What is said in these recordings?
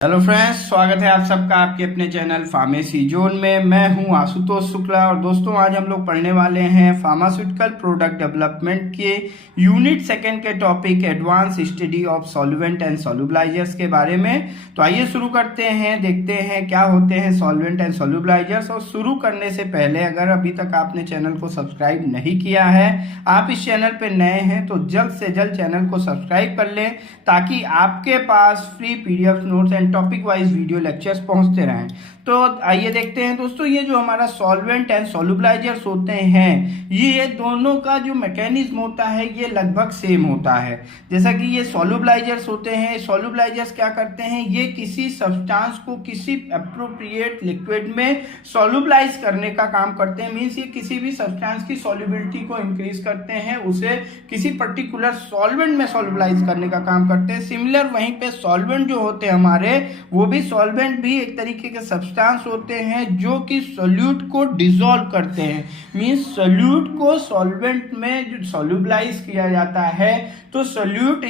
Hello friends, स्वागत है आप सबका आपके अपने चैनल फार्मेसी जोन में। मैं हूं आशुतोष शुक्ला और दोस्तों आज हम लोग पढ़ने वाले हैं फार्मास्यूटिकल प्रोडक्ट डेवलपमेंट के यूनिट सेकंड के topic advance study of solvent and solubilisers के बारे में। तो आइए शुरू करते हैं, देखते हैं क्या होते हैं सॉल्वेंट एंड सॉल्युबलाइजर्स। और शुरू करने से पहले अगर अभी तक आपने चैनल को सब्सक्राइब नहीं किया है, आप इस चैनल पर नए हैं तो जल्द से जल्द चैनल को सब्सक्राइब कर लें ताकि आपके पास free PDF notes and topic wise video lectures पहुंचते रहें। तो आइए देखते हैं दोस्तों, ये जो हमारा सॉल्वेंट एंड सॉल्युबलाइजर्स होते हैं, ये दोनों का जो मैकेनिज्म होता है ये लगभग सेम होता है। जैसा कि ये सॉल्युबलाइजर्स होते हैं, सॉल्युबलाइजर्स क्या करते हैं, ये किसी सब्सटेंस को किसी एप्रोप्रिएट लिक्विड में सॉल्युबलाइज करने का काम करते हैं। मींस ये किसी भी सब्सटेंस की सॉल्युबिलिटी को इंक्रीज करते हैं, उसे किसी पर्टिकुलर सॉल्वेंट में सॉल्युबलाइज करने का काम करते हैं। सिमिलर वहीं पे सॉल्वेंट जो होते हैं हमारे, वो भी सॉल्वेंट भी एक तरीके के सब्सटेंस होते हैं जो कि सोल्यूट को डिसॉल्व करते हैं। मींस सोल्यूट को सॉल्वेंट में जो सॉल्युबलाइज किया जाता है, तो solvent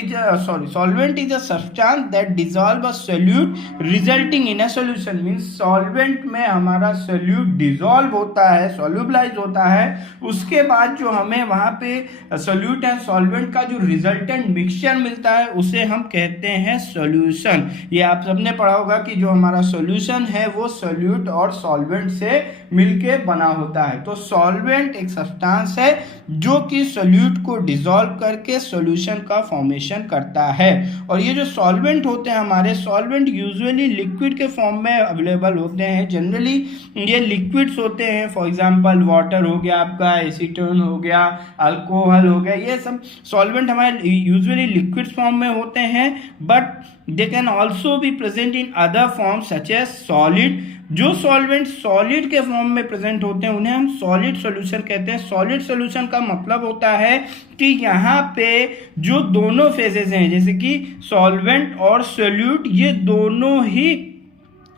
is a substance that dissolve a solute resulting in a solution. Means solvent में हमारा सोल्यूट डिसॉल्व होता है, सॉल्युबलाइज होता है, उसके बाद जो हमें वहां पे सोल्यूट एंड सॉल्वेंट का जो रिजल्टेंट मिक्सचर मिलता है उसे हम कहते हैं सॉल्यूशन। ये आप सबने पढ़ा होगा कि जो हमारा सॉल्यूशन है वो सोल्यूट और सॉल्वेंट से मिलके बना होता है। तो सॉल्वेंट एक सब्सटेंस है जो कि सोल्यूट को डिसॉल्व करके सॉल्यूशन का फॉर्मेशन करता है। और ये जो सॉल्वेंट होते हैं हमारे, सॉल्वेंट यूजुअली लिक्विड के फॉर्म में अवेलेबल होते हैं। जनरली ये लिक्विड्स होते हैं, फॉर एग्जांपल वाटर हो गया, आपका एसीटोन हो गया, अल्कोहल हो गया, ये सब सॉल्वेंट हमारे यूजुअली लिक्विड फॉर्म में होते हैं। But they can also be present in other form such as solid. जो सॉल्वेंट सॉलिड के फॉर्म में प्रेजेंट होते हैं उन्हें हम सॉलिड सॉल्यूशन कहते हैं। सॉलिड सॉल्यूशन का मतलब होता है कि यहाँ पे जो दोनों फेजेस हैं, जैसे कि सॉल्वेंट और सोल्यूट, ये दोनों ही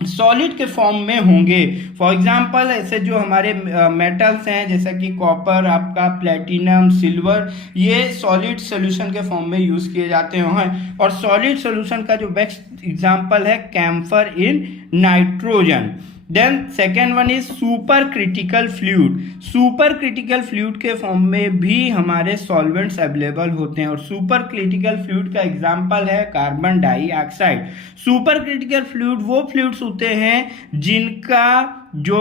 सॉलिड के फॉर्म में होंगे। फॉर एग्जांपल ऐसे जो हमारे मेटल्स हैं जैसा कि कॉपर, आपका प्लेटिनम, सिल्वर, ये सॉलिड सॉल्यूशन के फॉर्म में यूज किए जाते हैं। और सॉलिड सॉल्यूशन का जो बेस्ट एग्जांपल है camphor in nitrogen. Then second one is super critical fluid. Super critical fluid के फॉर्म में भी हमारे सॉल्वेंट्स अवेलेबल होते हैं और सुपर क्रिटिकल फ्लूइड का एग्जांपल है carbon dioxide. Super critical fluid वो फ्लूइड्स होते हैं जिनका जो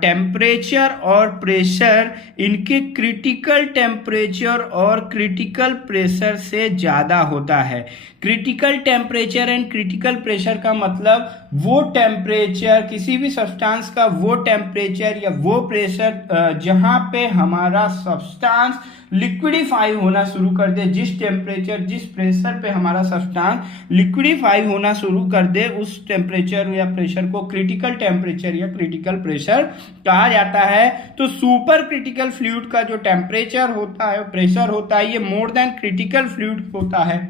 टेम्परेचर और प्रेशर इनके क्रिटिकल टेम्परेचर और क्रिटिकल प्रेशर से ज़्यादा होता है। Critical temperature and critical pressure का मतलब वो टेम्परेचर, किसी भी सब्सटेंस का वो टेम्परेचर या वो प्रेशर जहाँ पे हमारा सब्सटेंस लिक्विडिफाई होना शुरू कर दे। जिस टेम्परेचर, जिस प्रेशर पे हमारा सब्सटेंस लिक्विडिफाई होना शुरू कर दे, उस टेम्परेचर या प्रेशर को क्रिटिकल टेम्परेचर या क्रिटिकल प्रेशर कहा जाता है। तो सुपर क्रिटिकल फ्लूइड का जो टेम्परेचर होता है, प्रेशर होता है, ये मोर देन क्रिटिकल फ्लूइड होता है।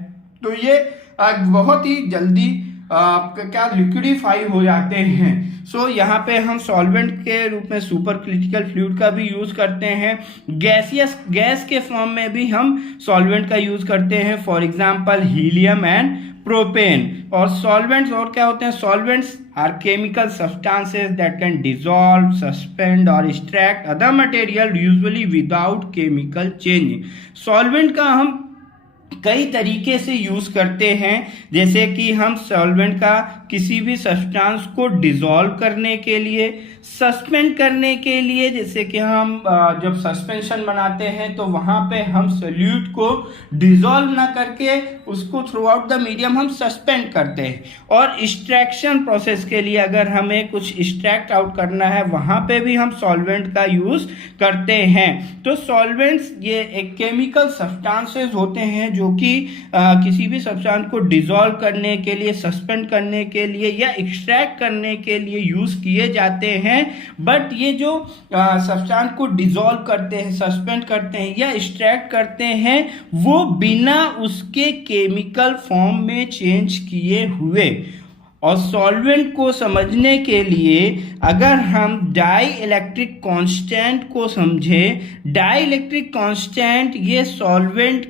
तो ये बहुत ही जल्दी क्या लिक्विडिफाई हो जाते हैं। सो यहाँ पे हम सॉल्वेंट के रूप में सुपर क्रिटिकल फ्लूइड का भी यूज करते हैं। गैस के फॉर्म में भी हम सॉल्वेंट का यूज करते हैं, for example helium and propane. और सॉल्वेंट्स और क्या होते हैं, solvents are chemical substances that can dissolve, suspend और extract other material usually without chemical changing. Solvent का हम कई तरीके से यूज करते हैं, जैसे कि हम सॉल्वेंट का किसी भी सब्सटेंस को डिसॉल्व करने के लिए, सस्पेंड करने के लिए, जैसे कि हम जब सस्पेंशन बनाते हैं तो वहां पे हम सोल्यूट को डिसॉल्व ना करके उसको थ्रू आउट द मीडियम हम सस्पेंड करते हैं। और एक्सट्रैक्शन प्रोसेस के लिए अगर हमें कुछ एक्सट्रैक्ट आउट करना है, वहां पे भी हम सॉल्वेंट का यूज करते हैं। तो सॉल्वेंट्स ये एक केमिकल सब्सटेंसेस होते हैं जो कि किसी भी सब्सटेंस को डिसॉल्व करने के लिए, सस्पेंड करने के लिए या एक्सट्रैक्ट करने के लिए यूज किए जाते हैं। बट ये जो सब्सटेंस को डिसॉल्व करते हैं, सस्पेंड करते हैं या एक्सट्रैक्ट करते हैं, वो बिना उसके केमिकल फॉर्म में चेंज किए हुए। और सॉल्वेंट को समझने के लिए अगर हम डाई इलेक्ट्रिक कांस्टेंट को समझें, डाई इलेक्ट्रिक कांस्टेंट ये सॉल्वेंट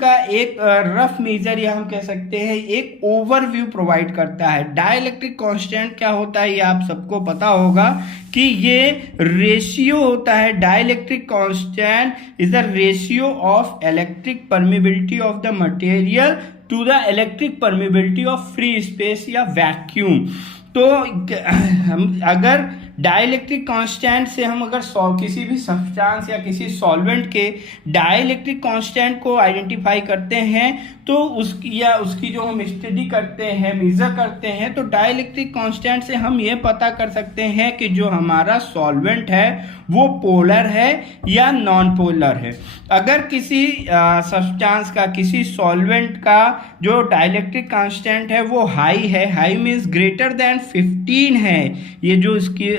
का एक रफ मेजर या हम कह सकते हैं एक ओवरव्यू प्रोवाइड करता है। डाई इलेक्ट्रिक कांस्टेंट क्या होता है ये आप सबको पता होगा कि ये रेशियो होता है। Dielectric constant is the ratio of electric permittivity of the material to the electric permittivity of free space या वैक्यूम। तो हम अगर डाइलेक्ट्रिक कांस्टेंट से हम अगर किसी भी सब्सटेंस या किसी सॉल्वेंट के डाइलेक्ट्रिक कांस्टेंट को आइडेंटिफाई करते हैं तो उसकी जो हम स्टडी करते हैं, मेजर करते हैं, तो डाइलेक्ट्रिक कांस्टेंट से हम ये पता कर सकते हैं कि जो हमारा सॉल्वेंट है वो पोलर है या नॉन पोलर है। अगर किसी सब्सटेंस का, किसी सॉल्वेंट का जो डाइलेक्ट्रिक कांस्टेंट है वो हाई है, हाई मीन्स ग्रेटर देन 15 है, ये जो इसकी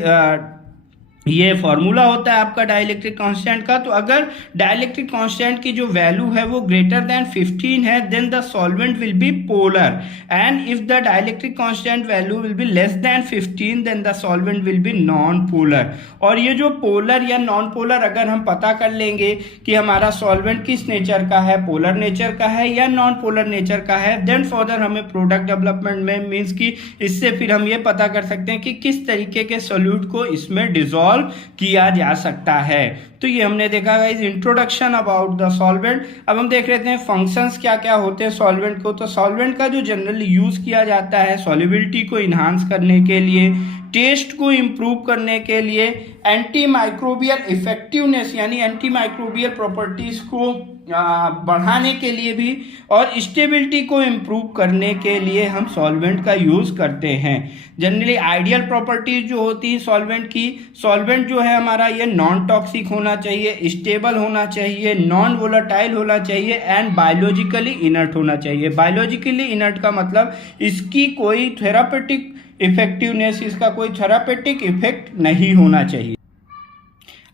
ये फॉर्मूला होता है आपका डाइलेक्ट्रिक कांस्टेंट का। तो अगर डाइलेक्ट्रिक कांस्टेंट की जो वैल्यू है वो ग्रेटर देन 15 है then the solvent will be polar, and if the dielectric constant value will be less than 15 then the solvent will be non polar. और ये जो पोलर या नॉन पोलर अगर हम पता कर लेंगे कि हमारा सॉल्वेंट किस नेचर का है, पोलर नेचर का है या नॉन पोलर नेचर का है, देन फर्दर हमें प्रोडक्ट डेवलपमेंट में मीन्स कि इससे फिर हम ये पता कर सकते हैं कि किस तरीके के सोल्यूट को इसमें डिसॉल्व किया जा सकता है। तो ये हमने देखा guys introduction about the solvent. अब हम देख लेते हैं फंक्शंस क्या क्या होते हैं सॉल्वेंट को। तो सॉल्वेंट का जो जनरली यूज किया जाता है सॉल्युबिलिटी को इन्हांस करने के लिए, टेस्ट को इम्प्रूव करने के लिए, एंटी माइक्रोबियल इफेक्टिवनेस यानी एंटी माइक्रोबियल प्रॉपर्टीज को बढ़ाने के लिए भी, और स्टेबिलिटी को इम्प्रूव करने के लिए हम सॉल्वेंट का यूज़ करते हैं। जनरली आइडियल प्रॉपर्टीज जो होती है सॉल्वेंट की, सॉल्वेंट जो है हमारा ये नॉन टॉक्सिक होना चाहिए, स्टेबल होना चाहिए, नॉन वोलेटाइल होना चाहिए एंड बायोलॉजिकली इनर्ट होना चाहिए। बायोलॉजिकली इनर्ट का मतलब इसकी कोई थेरापेटिक इफेक्टिवनेस, इसका कोई थेरापेटिक इफेक्ट नहीं होना चाहिए।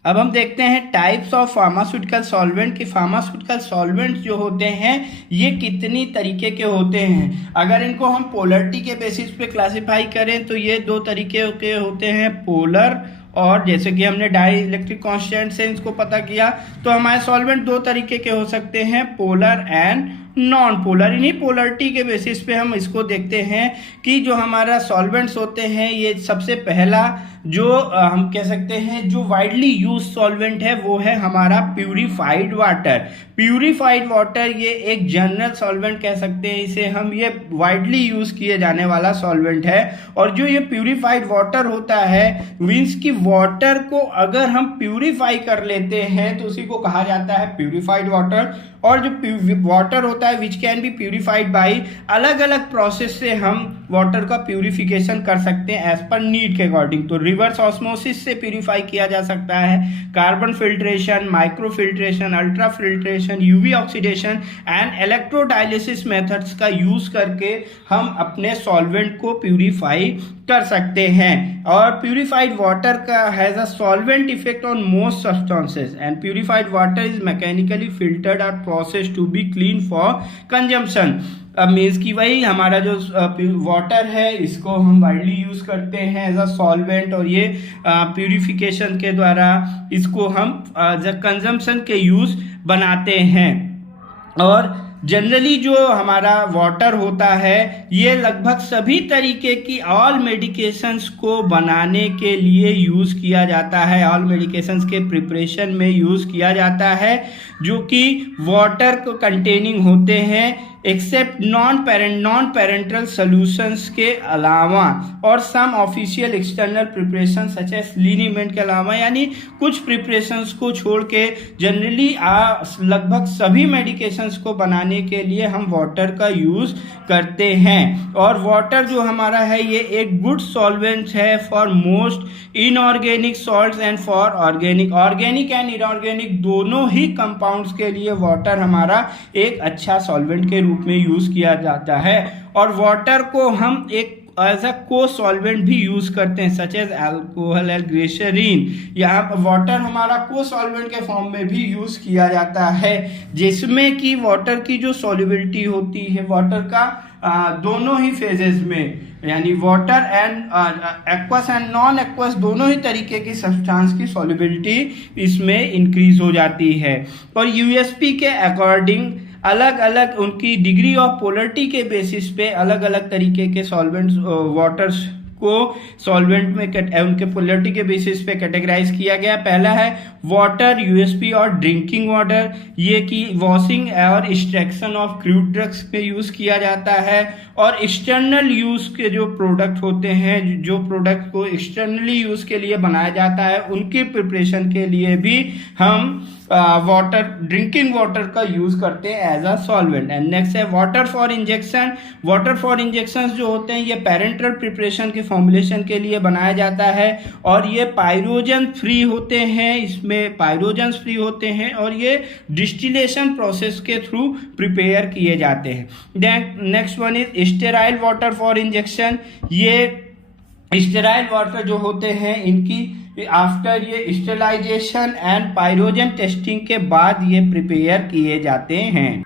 अब हम देखते हैं टाइप्स ऑफ फार्मास्यूटिकल सॉल्वेंट कि फार्मास्यूटिकल सॉल्वेंट जो होते हैं ये कितनी तरीके के होते हैं। अगर इनको हम पोलरिटी के बेसिस पे क्लासिफाई करें तो ये दो तरीके के होते हैं, पोलर और जैसे कि हमने डाई इलेक्ट्रिक कांस्टेंट से इसको पता किया तो हमारे सॉल्वेंट दो तरीके के हो सकते हैं, पोलर एंड नॉन पोलर। इन्हीं पोलरिटी के बेसिस पे हम इसको देखते हैं कि जो हमारा सॉल्वेंट्स होते हैं ये सबसे पहला जो हम कह सकते हैं जो वाइडली यूज सॉल्वेंट है वो है हमारा प्यूरिफाइड वाटर। प्यूरिफाइड वाटर ये एक जनरल सॉल्वेंट कह सकते हैं इसे हम, ये वाइडली यूज किए जाने वाला सॉल्वेंट है। और जो ये प्यूरिफाइड वाटर होता है मीन्स कि वाटर को अगर हम प्यूरिफाई कर लेते हैं तो उसी को कहा जाता है प्यूरिफाइड वाटर। और जो वाटर होता है which can be purified by, अलग अलग प्रोसेस से हम वाटर का प्यूरिफिकेशन कर सकते हैं एज पर नीड के अकॉर्डिंग। तो रिवर्स ऑस्मोसिस से प्यूरिफाई किया जा सकता है, carbon filtration, micro filtration, ultra filtration, UV oxidation and electrodialysis methods का यूज करके हम अपने सॉल्वेंट को प्यूरिफाई कर सकते हैं। और प्यूरिफाइड वाटर का has a solvent effect on most substances and purified water is mechanically filtered और process to be clean for consumption. अब मीन्स की वही हमारा जो वाटर है इसको हम वाइडली यूज करते हैं एज अ सॉल्वेंट, और ये प्यूरिफिकेशन के द्वारा इसको हम कंजम्पशन के यूज बनाते हैं। और जनरली जो हमारा वाटर होता है ये लगभग सभी तरीके की ऑल मेडिकेशंस को बनाने के लिए यूज़ किया जाता है, ऑल मेडिकेशंस के प्रिपरेशन में यूज़ किया जाता है जो कि वाटर को कंटेनिंग होते हैं एक्सेप्ट नॉन पेरेंटल सॉल्यूशंस के अलावा, और some official external preparation such as liniment के अलावा, यानी कुछ प्रिपरेशंस को छोड़ के जनरली लगभग सभी मेडिकेशंस को बनाने के लिए हम वाटर का यूज़ करते हैं। और वाटर जो हमारा है ये एक गुड सॉल्वेंट है for most inorganic salts and for organic and inorganic दोनों ही कंपाउंड्स के लिए वाटर हमारा एक अच्छा सॉल्वेंट के रूप में यूज किया जाता है। और वाटर को हम एक एज अ को सॉल्वेंट भी यूज करते हैं such as alcohol and glycerin. यहाँ वाटर हमारा को सॉल्वेंट के फॉर्म में भी यूज किया जाता है जिसमें कि वाटर की जो सॉल्युबिलिटी होती है, वाटर का दोनों ही फेजेस में, यानी water and aqueous and non aqueous दोनों ही तरीके की सब्सटेंस की सॉल्युबिलिटी इसमें इंक्रीज हो जाती है। और यूएसपी के अकॉर्डिंग अलग अलग उनकी डिग्री ऑफ पोलरिटी के बेसिस पे अलग अलग तरीके के सॉल्वेंट्स वाटर्स को सॉल्वेंट में उनके पोलरिटी के बेसिस पे कैटेगराइज किया गया। पहला है वाटर यूएसपी और ड्रिंकिंग वाटर, ये कि वॉशिंग और एक्सट्रैक्शन ऑफ क्रूड ड्रग्स पे यूज़ किया जाता है। और एक्सटर्नल यूज़ के जो प्रोडक्ट होते हैं, जो प्रोडक्ट को एक्सटर्नली यूज़ के लिए बनाया जाता है, उनकी प्रिपरेशन के लिए भी हम वाटर ड्रिंकिंग वाटर का यूज़ करते हैं as a solvent. And next है water for injection. Water for injection जो होते हैं ये पेरेंटल प्रिपरेशन की फॉर्मुलेशन के लिए बनाया जाता है और ये पायरोजन फ्री होते हैं, इसमें पायरोजन फ्री होते हैं और ये डिस्टिलेशन प्रोसेस के थ्रू प्रिपेयर किए जाते हैं। Then next one is sterile water for injection. ये स्टेराइल वाटर जो होते हैं इनकी आफ्टर ये स्टेलाइजेशन एंड पायरोजन टेस्टिंग के बाद ये प्रिपेयर किए जाते हैं।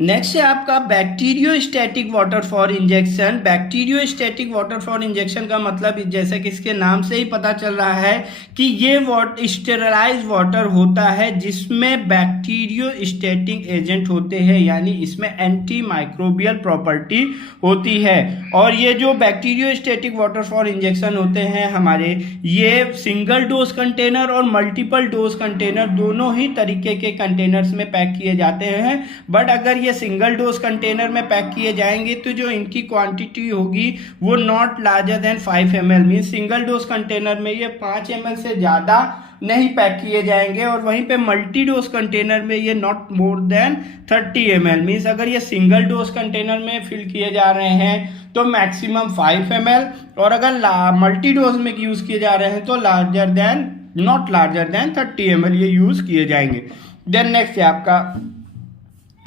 नेक्स्ट है आपका bacteriostatic water for injection. Bacteriostatic water for injection का मतलब जैसे कि इसके नाम से ही पता चल रहा है कि ये स्टेरलाइज वाटर होता है जिसमें बैक्टीरियोस्टैटिक एजेंट होते हैं, यानी इसमें एंटी माइक्रोबियल प्रॉपर्टी होती है। और ये जो बैक्टीरियोस्टैटिक वाटर फॉर इंजेक्शन होते हैं हमारे, ये सिंगल डोज कंटेनर और मल्टीपल डोज कंटेनर दोनों ही तरीके के कंटेनर्स में पैक किए जाते हैं। बट अगर ये सिंगल डोज कंटेनर में पैक किए जाएंगे तो जो इनकी क्वांटिटी होगी वो not larger than 5 ml, mean single dose container में ये 5 ml से ज़्यादा नहीं पैक किए जाएंगे। और वहीं पे मल्टी डोज कंटेनर में ये not more than 30 ml, means अगर ये सिंगल डोज कंटेनर में फिल किए जा रहे हैं तो मैक्सिमम 5 ml, और अगर मल्टी डोज में यूज़ किए जा रहे हैं तो नॉट लार्जर देन 30 ml ये यूज़ किए जाएंगे। देन नेक्स्ट है आपका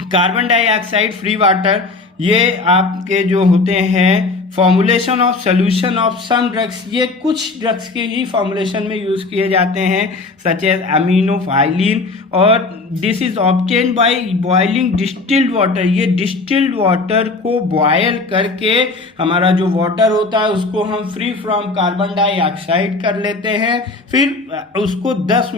कार्बन डाइऑक्साइड फ्री वाटर। ये आपके जो होते हैं formulation of solution of some drugs, ये कुछ ड्रग्स के ही फॉर्मुलेशन में यूज़ किए जाते हैं सच एज अमीनोफाइलिन, और this is obtained by boiling distilled water. ये डिस्टिल्ड वाटर को बॉयल करके हमारा जो वाटर होता है उसको हम फ्री फ्रॉम कार्बन डाइऑक्साइड कर लेते हैं। फिर उसको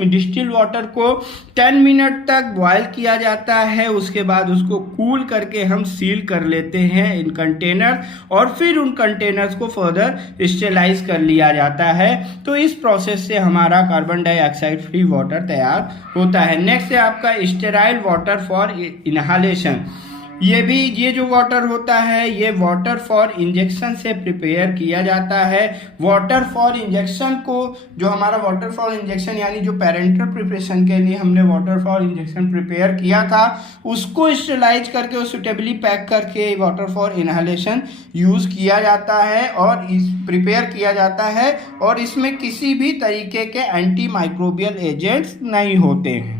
डिस्टिल्ड वाटर को 10 मिनट तक बॉयल किया जाता है, उसके बाद उसको कूल करके हम सील कर लेते हैं इन कंटेनर, और फिर उन कंटेनर्स को फर्दर स्टेलाइज कर लिया जाता है। तो इस प्रोसेस से हमारा कार्बन डाइऑक्साइड फ्री वाटर तैयार होता है। नेक्स्ट है आपका स्टेराइल वाटर फॉर इनहालेशन। ये जो वाटर होता है ये वाटर फॉर इंजेक्शन से प्रिपेयर किया जाता है। वाटर फॉर इंजेक्शन को, जो हमारा वाटर फॉर इंजेक्शन यानी जो पेरेंटल प्रिपरेशन के लिए हमने वाटर फॉर इंजेक्शन प्रिपेयर किया था, उसको स्टेलाइज करके और सुटेबली पैक करके वाटर फॉर इनहेलेशन यूज़ किया जाता है और प्रिपेयर किया जाता है, और इसमें किसी भी तरीके के एंटी माइक्रोबियल एजेंट्स नहीं होते हैं।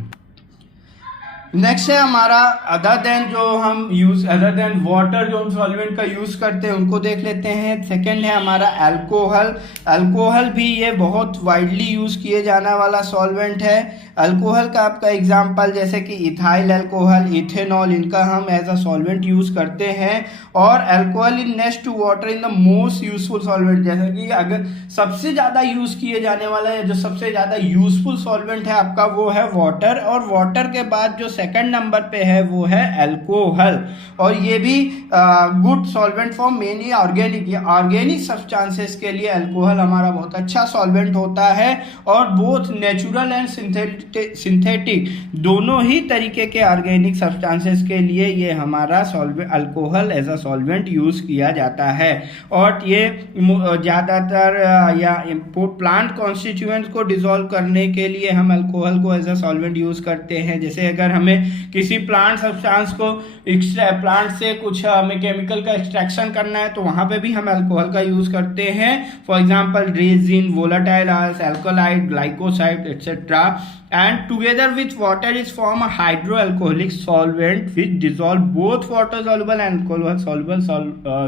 नेक्स्ट है हमारा अदर देन वाटर जो हम सॉल्वेंट का यूज़ करते हैं उनको देख लेते हैं। सेकंड है हमारा अल्कोहल। अल्कोहल भी ये बहुत वाइडली यूज़ किए जाने वाला सॉल्वेंट है। अल्कोहल का आपका एग्जांपल जैसे कि इथाइल अल्कोहल, इथेनॉल, इनका हम एज अ सॉल्वेंट यूज़ करते हैं। और alcohol in next to water in the most useful solvent, जैसे कि अगर सबसे ज़्यादा यूज़ किए जाने वाला है, जो सबसे ज़्यादा यूजफुल सॉल्वेंट है आपका वो है वाटर, और वाटर के बाद जो सेकंड नंबर पे है वो है अल्कोहल। और ये भी good solvent for many organic substances के लिए अल्कोहल हमारा बहुत अच्छा सॉल्वेंट होता है। और बोथ नेचुरल एंड सिंथेटिक दोनों ही तरीके के ऑर्गेनिक सब्सटेंसेस के लिए ये हमारा alcohol as a solvent use किया जाता है। और ये ज़्यादातर या प्लांट कॉन्स्टिट्यूएंट्स को डिसॉल्व करने के लिए हम अल्कोहल को एज अ सॉल्वेंट यूज़ करते हैं। जैसे अगर हमें किसी प्लांट सब्सटेंस को प्लांट से कुछ हमें केमिकल का एक्सट्रैक्शन करना है तो वहाँ पे भी हम अल्कोहल का यूज़ करते हैं। For example resin, volatile oils, alkaloid, glycoside etcetera, and together with water is form a hydroalcoholic solvent which dissolve both water soluble and alcohol soluble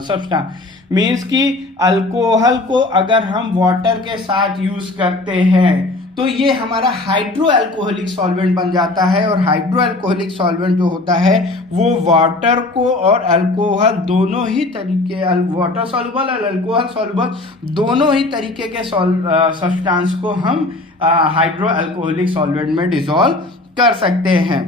substance। Means कि अल्कोहल को अगर हम वाटर के साथ use करते हैं तो ये हमारा हाइड्रो अल्कोहलिक सॉल्वेंट बन जाता है। और हाइड्रो अल्कोहलिक सॉल्वेंट जो होता है वो वाटर को और अल्कोहल दोनों ही तरीके, वाटर सॉल्युबल और अल्कोहल सॉल्युबल दोनों ही तरीके के सब्सटेंस को हम हाइड्रो अल्कोहलिक सॉल्वेंट में डिसॉल्व कर सकते हैं।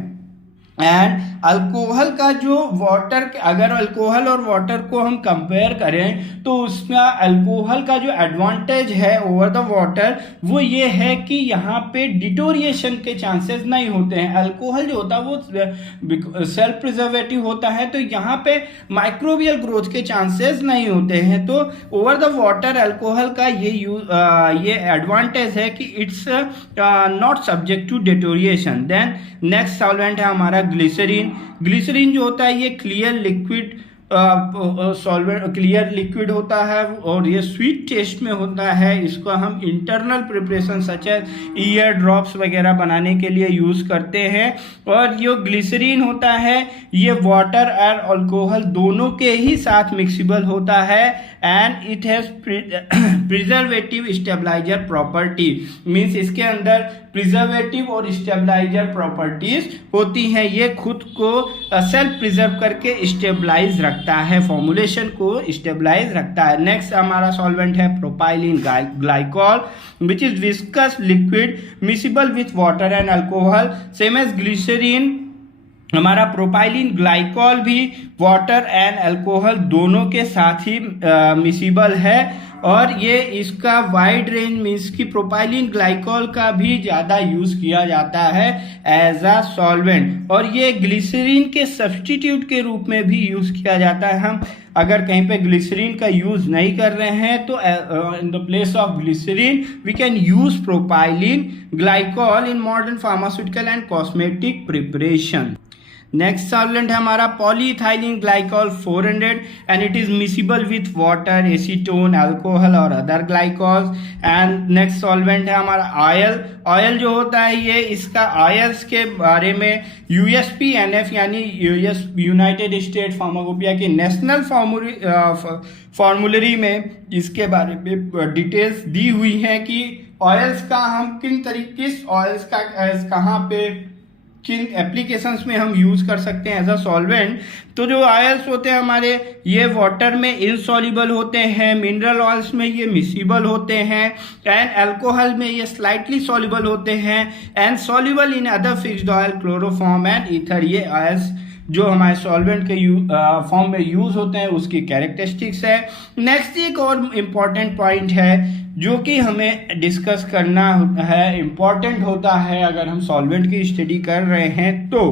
एंड अल्कोहल का जो वाटर, अगर अल्कोहल और वाटर को हम कंपेयर करें तो उसमें अल्कोहल का जो एडवांटेज है ओवर द वाटर वो ये है कि यहाँ पे डिटोरिएशन के चांसेस नहीं होते हैं। अल्कोहल जो होता है वो सेल्फ प्रिजर्वेटिव होता है, तो यहाँ पे माइक्रोबियल ग्रोथ के चांसेस नहीं होते हैं। तो ओवर द वाटर अल्कोहल का ये एडवांटेज है कि it's not subject to deterioration. Then next solvent है हमारा ग्लिसरीन। ग्लिसरीन जो होता है ये clear liquid solvent, clear liquid होता है और ये स्वीट टेस्ट में होता है। इसको हम internal preparation such as ear drops वगैरह बनाने के लिए यूज़ करते हैं। और जो ग्लिसरीन होता है ये वाटर और अल्कोहल दोनों के ही साथ मिक्सिबल होता है and it has preservative stabiliser property, means इसके अंदर प्रिजर्वेटिव और स्टेबलाइजर प्रॉपर्टीज होती हैं। ये खुद को सेल्फ प्रिजर्व करके स्टेबलाइज रखता है, फॉर्मुलेशन को स्टेबलाइज रखता है। नेक्स्ट हमारा सॉल्वेंट है propylene glycol which is viscous liquid miscible with water and alcohol. Same as glycerin हमारा प्रोपाइलिन ग्लाइकॉल भी वाटर एंड अल्कोहल दोनों के साथ ही मिसिबल है और ये इसका वाइड रेंज मीन्स कि प्रोपाइलिन ग्लाइकॉल का भी ज़्यादा यूज़ किया जाता है एज अ सॉल्वेंट और ये ग्लिसरीन के सब्स्टिट्यूट के रूप में भी यूज़ किया जाता है। हम अगर कहीं पे ग्लिसरीन का यूज़ नहीं कर रहे हैं तो in the place of glycerine we can use propylene glycol in modern pharmaceutical and cosmetic preparation. Next solvent है हमारा polyethylene glycol 400 and it is miscible with water, acetone, alcohol और other glycols. And next solvent है हमारा oil. Oil जो होता है ये इसका ऑयल्स के बारे में USP/NF यानी यूनाइटेड स्टेट फार्माकोपिया की नेशनल फॉर्मूलरी में इसके बारे में डिटेल्स दी हुई हैं कि ऑयल्स का हम किस ऑयल्स का कहाँ पे किन एप्लीकेशंस में हम यूज़ कर सकते हैं एज अ सॉल्वेंट। तो जो ऑयल्स होते हैं हमारे ये वाटर में इनसॉल्युबल होते हैं, मिनरल ऑयल्स में ये मिसिबल होते हैं एंड अल्कोहल में ये स्लाइटली सॉल्युबल होते हैं and soluble in other fixed oil, chloroform and ether. ये ऑयल्स जो हमारे सॉल्वेंट के फॉर्म में यूज़ होते हैं उसकी कैरेक्टरिस्टिक्स है। नेक्स्ट एक और इम्पॉर्टेंट पॉइंट है जो कि हमें डिस्कस करना है, इम्पॉर्टेंट होता है अगर हम सॉल्वेंट की स्टडी कर रहे हैं तो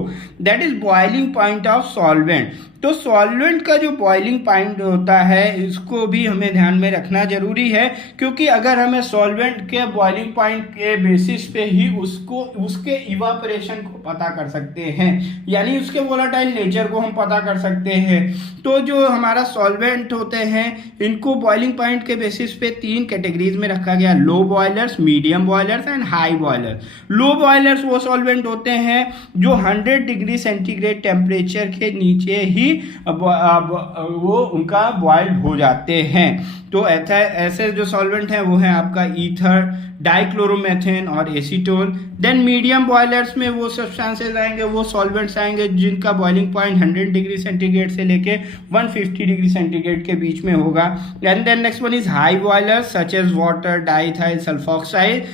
that is boiling point of solvent. तो सॉल्वेंट का जो बॉइलिंग पॉइंट होता है इसको भी हमें ध्यान में रखना जरूरी है क्योंकि अगर हमें सॉल्वेंट के बॉइलिंग पॉइंट के बेसिस पे ही उसके इवापोरेशन को पता कर सकते हैं यानी उसके वोलेटाइल नेचर को हम पता कर सकते हैं। तो जो हमारा सॉल्वेंट होते हैं इनको बॉइलिंग पॉइंट के बेसिस पे 3 कैटेगरीज में रखा गया, low boilers, medium boilers and high boiler. Low boilers वो सॉल्वेंट होते हैं जो 100 डिग्री सेंटीग्रेड टेम्परेचर के नीचे ही वो उनका बॉइल्ड हो जाते हैं। तो ऐसे जो सॉल्वेंट हैं वो है आपका ईथर, डाइक्लोरोमेथेन और एसीटोन। देन मीडियम बॉयलर्स में वो सब्सटेंसेस आएंगे, वो सॉल्वेंट्स आएंगे जिनका बॉइलिंग पॉइंट 100 डिग्री सेंटीग्रेड से लेके 150 डिग्री सेंटीग्रेड के बीच में होगा। And then next one is high boilers such as water, diethyl sulfoxide.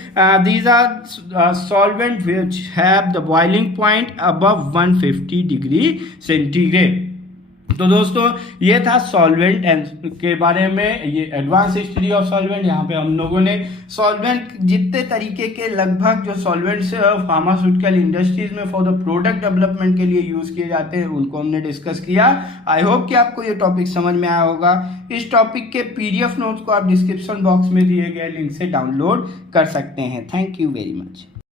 These are solvent which have the boiling point above 150 degree centigrade. तो दोस्तों ये था सॉल्वेंट के बारे में, ये एडवांस हिस्ट्री ऑफ सॉल्वेंट। यहाँ पे हम लोगों ने सॉल्वेंट जितने तरीके के लगभग जो सॉल्वेंट्स फार्मास्यूटिकल इंडस्ट्रीज में फॉर द प्रोडक्ट डेवलपमेंट के लिए यूज़ किए जाते हैं उनको हमने डिस्कस किया। आई होप कि आपको ये टॉपिक समझ में आया होगा। इस टॉपिक के PDF नोट्स को आप डिस्क्रिप्शन बॉक्स में दिए गए लिंक से डाउनलोड कर सकते हैं। Thank you very much.